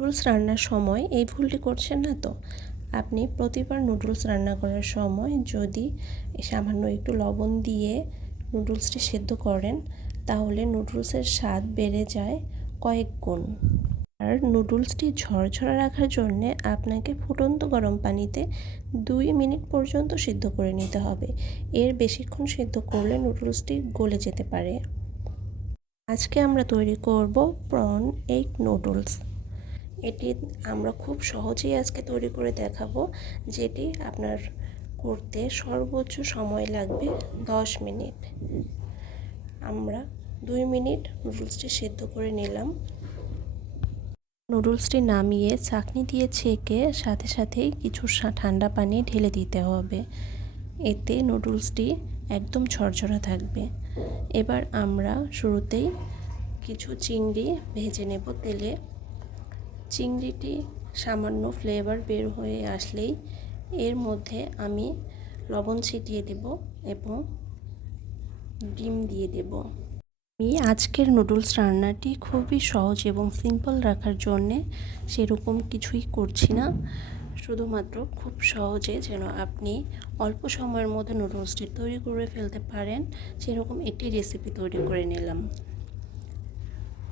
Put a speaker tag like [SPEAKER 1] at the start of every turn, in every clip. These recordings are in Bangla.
[SPEAKER 1] নুডলস রান্নার সময় এই ভুলটি করছেন না তো? আপনি প্রতিবার নুডলস রান্না করার সময় যদি সামান্য একটু লবণ দিয়ে নুডলসটি সেদ্ধ করেন, তাহলে নুডলসের স্বাদ বেড়ে যায় কয়েক গুণ। আর নুডলসটি ঝরঝরা রাখার জন্যে আপনাকে ফুটন্ত গরম পানিতে দুই মিনিট পর্যন্ত সিদ্ধ করে নিতে হবে। এর বেশিক্ষণ সিদ্ধ করলে নুডলসটি গলে যেতে পারে। আজকে আমরা তৈরি করব প্রন এগ নুডলস। এটি আমরা খুব সহজেই আজকে তৈরি করে দেখাবো, যেটি আপনার করতে সর্বোচ্চ সময় লাগবে দশ মিনিট। আমরা দুই মিনিট নুডলসটি সেদ্ধ করে নিলাম। নুডলসটি নামিয়ে চাকনি দিয়ে ছেঁকে সাথে সাথেই কিছু ঠান্ডা পানি ঢেলে দিতে হবে। এতে নুডলসটি একদম ঝরঝরা থাকবে। এবার আমরা শুরুতেই কিছু চিংড়ি ভেজে নেব তেলে। চিংড়িটি সামান্য ফ্লেভার বের হয়ে আসলেই এর মধ্যে আমি লবণ ছিটিয়ে দেব এবং ডিম দিয়ে দেব। আমি আজকের নুডলস রান্নাটি খুবই সহজ এবং সিম্পল রাখার জন্যে সেরকম কিছুই করছি না। শুধুমাত্র খুব সহজে যেন আপনি অল্প সময়ের মধ্যে নুডলসটি তৈরি করে ফেলতে পারেন, সেরকম একটি রেসিপি তৈরি করে নিলাম।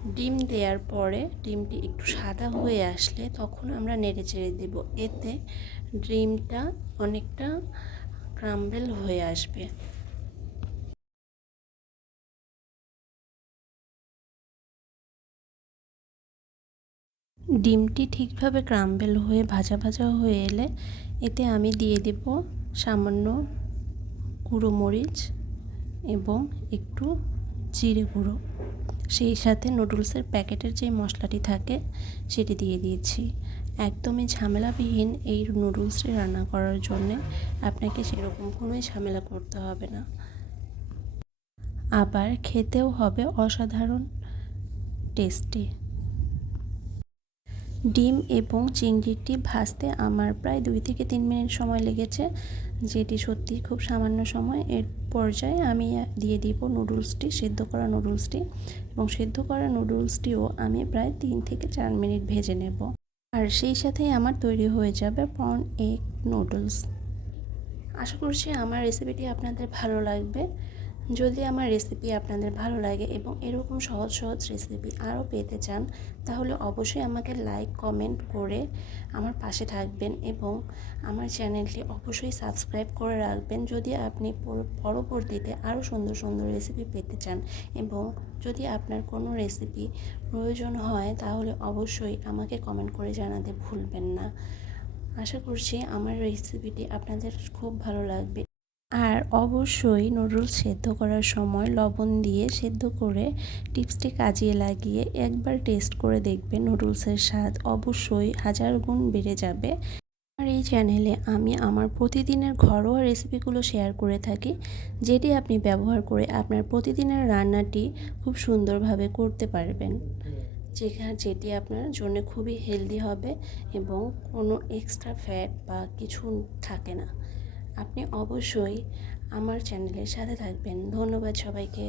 [SPEAKER 1] ডিম দেওয়ার পরে ডিমটি একটু সাদা হয়ে আসলে তখন আমরা নেড়ে চেড়ে দেব। এতে ডিমটা অনেকটা ক্রাম্বেল হয়ে আসবে। ডিমটি ঠিকভাবে ক্রাম্বেল হয়ে, ভাজা ভাজা হয়ে এলে এতে আমি দিয়ে দেব সামান্য গুঁড়ো মরিচ এবং একটু জিরে গুঁড়ো। সেই সাথে নুডলসের প্যাকেটের যে মশলাটি থাকে, সেটি দিয়ে দিয়েছি। একদমই ঝামেলাবিহীন এই নুডলসটি রান্না করার জন্যে আপনাকে সেরকম কোনোই ঝামেলা করতে হবে না। আবার খেতেও হবে অসাধারণ টেস্টি। ডিম এবং চিংড়িটি ভাজতে আমার প্রায় দুই থেকে তিন মিনিট সময় লেগেছে, যেটি সত্যি খুব সামান্য সময়। এর পর্যায়ে আমি দিয়ে দিব নুডলসটি, সেদ্ধ করা নুডলসটি এবং সেদ্ধ করা নুডলসটিও আমি প্রায় তিন থেকে চার মিনিট ভেজে নেব। আর সেই সাথেই আমার তৈরি হয়ে যাবে প্রন এগ নুডলস। আশা করছি আমার রেসিপিটি আপনাদের ভালো লাগবে। যদি আমার রেসিপি আপনাদের ভালো লাগে এবং এরকম সহজ সহজ রেসিপি আরও পেতে চান, তাহলে অবশ্যই আমাকে লাইক কমেন্ট করে আমার পাশে থাকবেন এবং আমার চ্যানেলটি অবশ্যই সাবস্ক্রাইব করে রাখবেন যদি আপনি পরবর্তীতে আরও সুন্দর সুন্দর রেসিপি পেতে চান এবং যদি আপনার কোনো রেসিপি প্রয়োজন হয়, তাহলে অবশ্যই আমাকে কমেন্ট করে জানাতে ভুলবেন না। আশা করছি আমার রেসিপিটি আপনাদের খুব ভালো লাগবে। আর অবশ্যই নুডলস সেদ্ধ করার সময় লবণ দিয়ে সেদ্ধ করে টিপসটি কাজিয়ে লাগিয়ে একবার টেস্ট করে দেখবেন নুডলসের স্বাদ অবশ্যই হাজার গুণ বেড়ে যাবে। আমার এই চ্যানেলে আমি আমার প্রতিদিনের ঘরোয়া রেসিপিগুলো শেয়ার করে থাকি, যেটি আপনি ব্যবহার করে আপনার প্রতিদিনের রান্নাটি খুব সুন্দরভাবে করতে পারবেন, যেখানে যেটি আপনার জন্য খুবই হেলদি হবে এবং কোনো এক্সট্রা ফ্যাট বা কিছু থাকে না। আপনি অবশ্যই আমার চ্যানেলের সাথে থাকবেন। ধন্যবাদ সবাইকে।